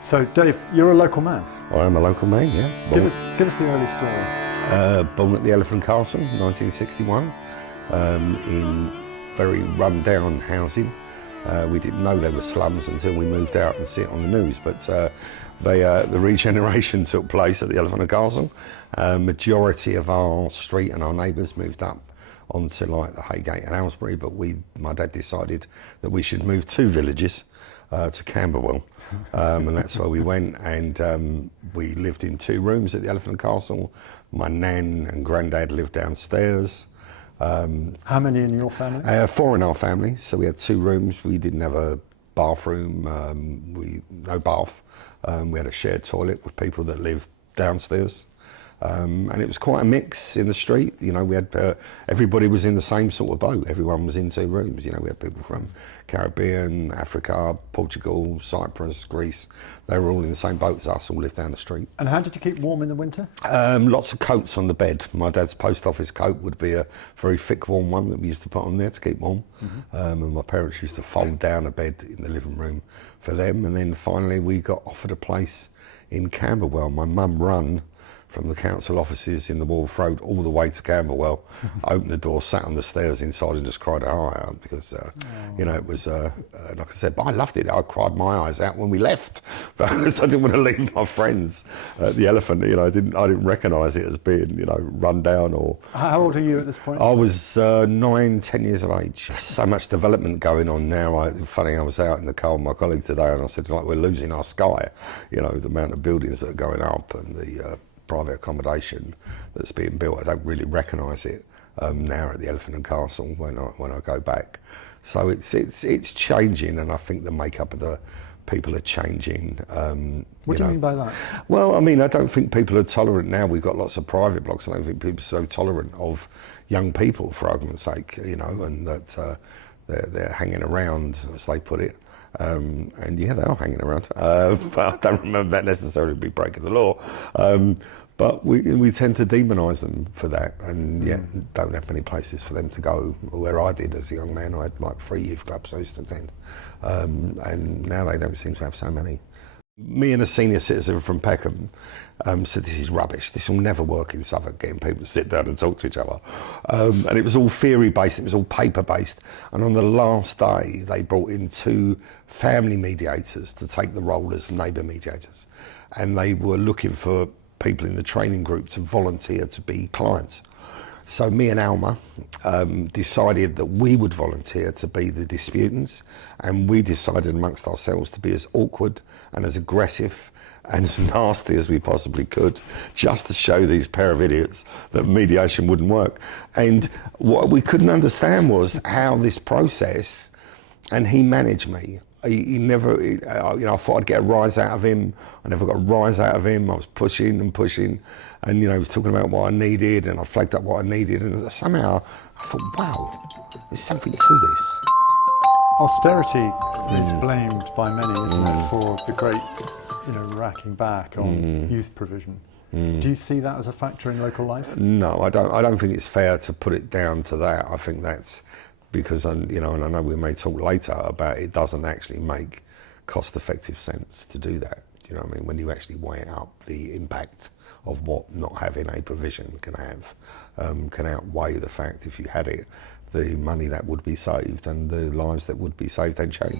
So Dave, you're a local man. I am a local man, yeah. Give us the early story. Born at the Elephant Castle, 1961, in very run-down housing. We didn't know there were slums until we moved out and see it on the news, but the regeneration took place at the Elephant Castle. Majority of our street and our neighbours moved up onto like the Haygate and Aylesbury, but my dad decided that we should move 2 villages to Camberwell, and that's where we went, and we lived in 2 rooms at the Elephant Castle. My nan and granddad lived downstairs. How many in your family? 4 in our family, so we had 2 rooms. We didn't have a bathroom, no bath. We had a shared toilet with people that lived downstairs. And it was quite a mix in the street. You know, we had everybody was in the same sort of boat. Everyone was in 2 rooms. You know, we had people from Caribbean, Africa, Portugal, Cyprus, Greece. They were all in the same boat as us, all lived down the street. And how did you keep warm in the winter? Lots of coats on the bed. My dad's post office coat would be a very thick, warm one that we used to put on there to keep warm. And my parents used to fold down a bed in the living room for them. And then finally we got offered a place in Camberwell. My mum run from the council offices in the Wharf Road all the way to Camberwell, opened the door, sat on the stairs inside and just cried her eye out because, you know, it was, like I said, but I loved it. I cried my eyes out when we left, but I didn't want to leave my friends at the Elephant. You know, I didn't recognise it as being, you know, run down or... How old are you at this point? I was 9, 10 years of age. So much development going on now. Funny, I was out in the car with my colleague today and I said, like, we're losing our sky. You know, the amount of buildings that are going up and the private accommodation that's being built. I don't really recognise it now at the Elephant and Castle when I go back. So it's changing, and I think the makeup of the people are changing. What do you mean by that? Well, I mean, I don't think people are tolerant now. We've got lots of private blocks. I don't think people are so tolerant of young people, for argument's sake, you know, and that they're hanging around, as they put it. And yeah, they are hanging around, but I don't remember that necessarily to be breaking the law. But we tend to demonise them for that, and yet don't have many places for them to go. Where I did as a young man, I had like 3 youth clubs I used to attend, and now they don't seem to have so many. Me and a senior citizen from Peckham said, this is rubbish, this will never work in Southwark, getting people to sit down and talk to each other. And it was all theory based, it was all paper based. And on the last day, they brought in 2 family mediators to take the role as neighbour mediators. And they were looking for people in the training group to volunteer to be clients. So me and Alma decided that we would volunteer to be the disputants, and we decided amongst ourselves to be as awkward and as aggressive and as nasty as we possibly could, just to show these pair of idiots that mediation wouldn't work. And what we couldn't understand was how this process, and he managed me. He never, you know, I thought I'd get a rise out of him. I never got a rise out of him. I was pushing and pushing, and you know, he was talking about what I needed, and I flagged up what I needed, and somehow I thought, wow, there's something to this. Austerity is blamed by many, isn't it, for the great, you know, racking back on youth provision. Do you see that as a factor in local life? No, I don't. I don't think it's fair to put it down to that. I think that's because, you know, and I know we may talk later about it doesn't actually make cost-effective sense to do that. Do you know what I mean? When you actually weigh up the impact of what not having a provision can have, can outweigh the fact, if you had it, the money that would be saved and the lives that would be saved and changed.